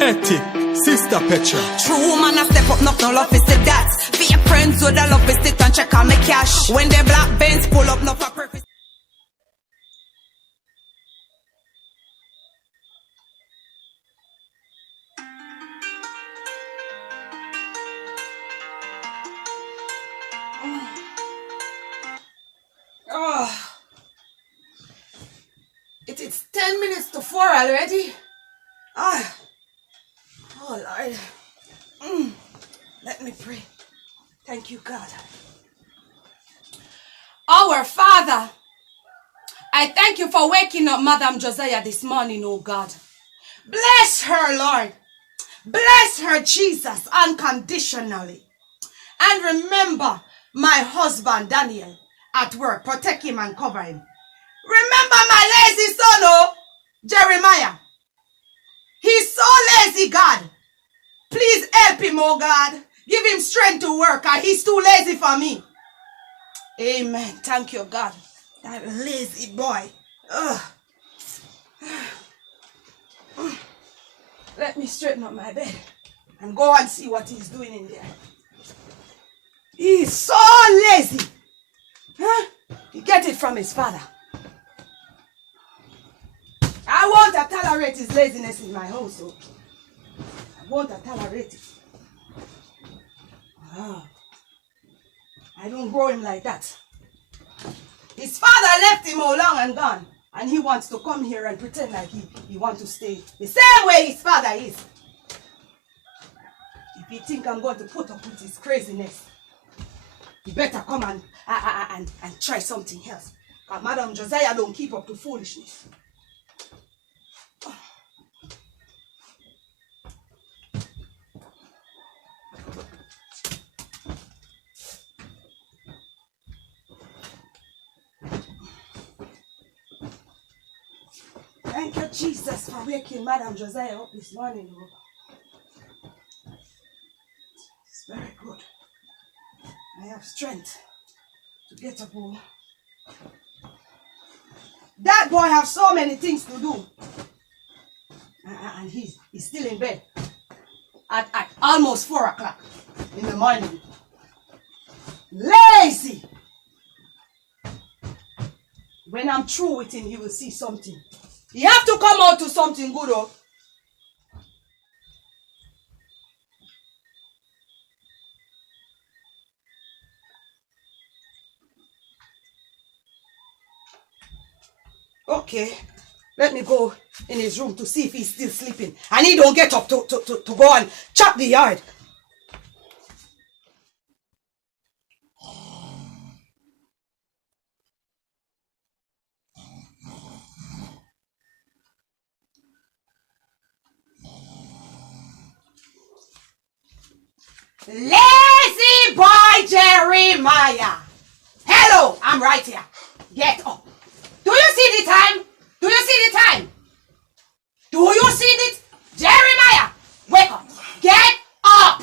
Ethic, Sister Petra. True man, I step up, no love is the that. Fake friends with the love is sit and check on my cash. When the black Benz pull up, no for purpose. It is 10 minutes to 4 already. Oh Lord. Let me pray. Thank you, God. Our Father, I thank you for waking up Madam Josiah this morning, oh God. Bless her, Lord. Bless her, Jesus, unconditionally. And remember my husband, Daniel, at work. Protect him and cover him. Remember my lazy son, oh, Jeremiah. He's so lazy, God. Please help him, oh God. Give him strength to work, and he's too lazy for me. Amen. Thank you, God. That lazy boy. Let me straighten up my bed and go and see what he's doing in there. He's so lazy. Huh? He get it from his father. I won't tolerate his laziness in my house. So I won't tolerate it. I don't grow him like that. His father left him all long and gone. And he wants to come here and pretend like he wants to stay the same way his father is. If you think I'm going to put up with his craziness, you better come and try something else. Because Madam Josiah don't keep up to foolishness. Thank you, Jesus, for waking Madam Josiah up this morning. It's very good. I have strength to get up. That boy have so many things to do. And he's still in bed at almost 4 o'clock in the morning. Lazy. When I'm through with him, he will see something. You have to come out to something good, oh. Okay, let me go in his room to see if he's still sleeping. And he don't get up to go and chop the yard. Lazy boy Jeremiah. Hello, I'm right here. Get up. Do you see the time? Do you see the time? Do you see it? Jeremiah, wake up. Get up.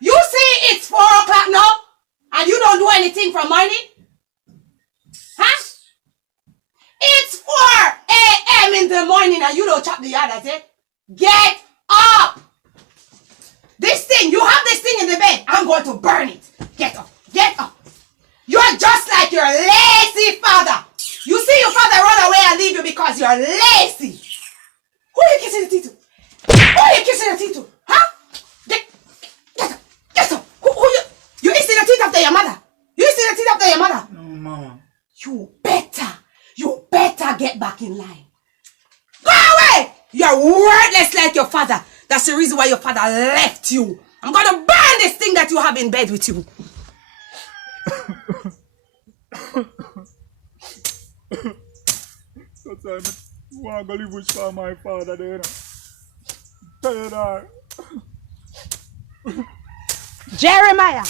You see it's 4 o'clock now? And you don't do anything from morning? Huh? It's 4 a.m. in the morning and you don't chop the yard, that's it? Get up. This thing, you have this thing in the bed. I'm going to burn it. Get up. Get up. You're just like your lazy father. You see your father run away and leave you because you're lazy. Who are you kissing the teeth to? Who are you kissing the teeth to? Huh? Get up. Get up. Who you kissing the teeth after your mother? You kissing the teeth after your mother? No, Mama. You better get back in line. Go away. You're worthless like your father. That's the reason why your father left you. I'm going to burn this thing that you have in bed with you. Sometimes I want to live with my father there. Tired. Jeremiah.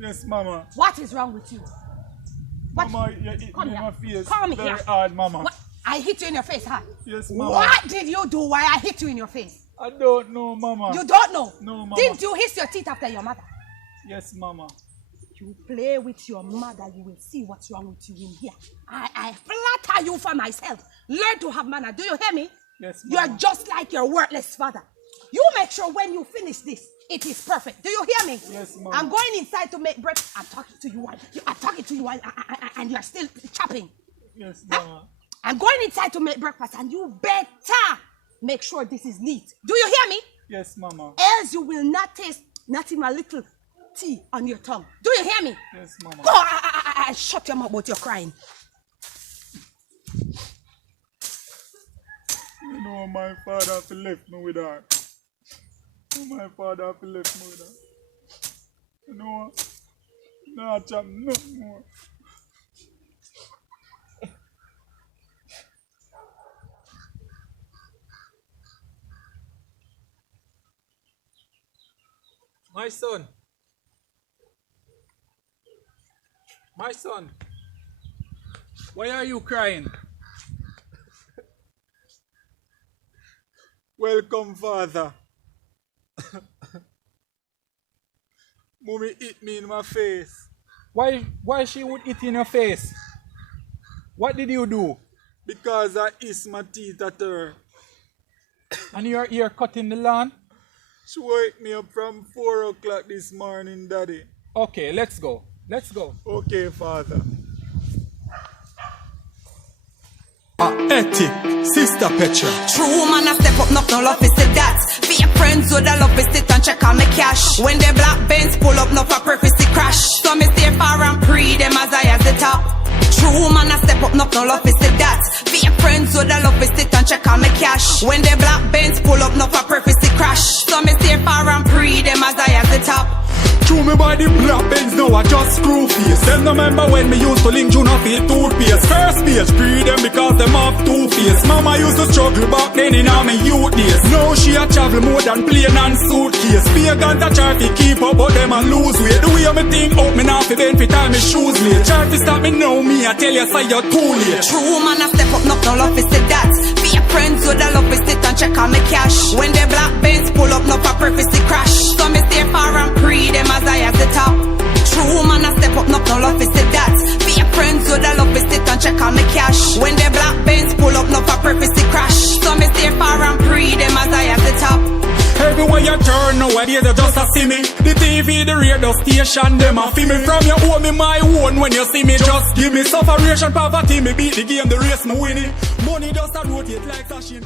Yes, Mama. What is wrong with you? What? Mama, you hit me in my face. Come very here. hard, Mama. What? I hit you in your face, huh? Yes, Mama. What did you do while I hit you in your face? I don't know, Mama. You don't know? No, Mama. Didn't you hiss your teeth after your mother? Yes, Mama. you play with your mother, you will see what's wrong with you in here. I flatter you for myself. Learn to have manner. Do you hear me? Yes, You're Mama. just like your worthless father. You make sure when you finish this, it is perfect. Do you hear me? Yes, Mama. I'm going inside to make breakfast. I'm talking to you and you're still chopping. Yes, Mama. I'm going inside to make breakfast and you better make sure this is neat. Do you hear me? Yes, Mama. Else you will not taste not even a little tea on your tongue. Do you hear me? Yes, Mama. Go, shut your mouth about your crying. You know my father have left me with her. My father have left me with her. You know, nah, chop nothing more. My son. My son. Why are you crying? Welcome, father. Mommy hit me in my face. Why she would eat in your face? What did you do? Because I hissed my teeth at her. And your ear cut in the lawn? She woke me up from 4 o'clock this morning, Daddy. Okay, let's go. Let's go. Okay, father. Ethic, Sister Petra. True man, I step up, no love is to that. For your friends who the love is sit and check on my cash. When the black Benz pull up, no for privacy crash. So me stay far and pre them as I as the top. True man, I step up, no love is to that. For your friends who the love is sit and check on my cash. When the black Benz pull up, no for privacy crash. So me stay far and pre them as I as the top. True me by the black Benz, now I just screw face. Them no remember when me used to link Juno for toothpaste. First page, free them because them have two-face. Mama used to struggle back then in all my youth days. Now she a travel more than plane and suitcase. Pagans a try to keep up, but them a lose weight. The way me think out, me now fi benefit all me shoes late. Try to stop me now, me I tell you say you're too late. True man, I step up, no love is to that. For your friends who the love is sit and check on my cash. When the black Benz pull up, no for privacy crash. So me stay far and pre them as I as the top. True man, I step up, no love is to that. For your friends who the love is sit and check on my cash. When the black Benz pull up, no for privacy crash. So me stay far and pre them as I as the top. Everywhere you turn nowadays you just a see me. The TV, the radio station, them a feel me. From your own, me my own. When you see me, just give me sufferation, poverty. Me beat the game, the race, me win it. Money just a rotate like a machine.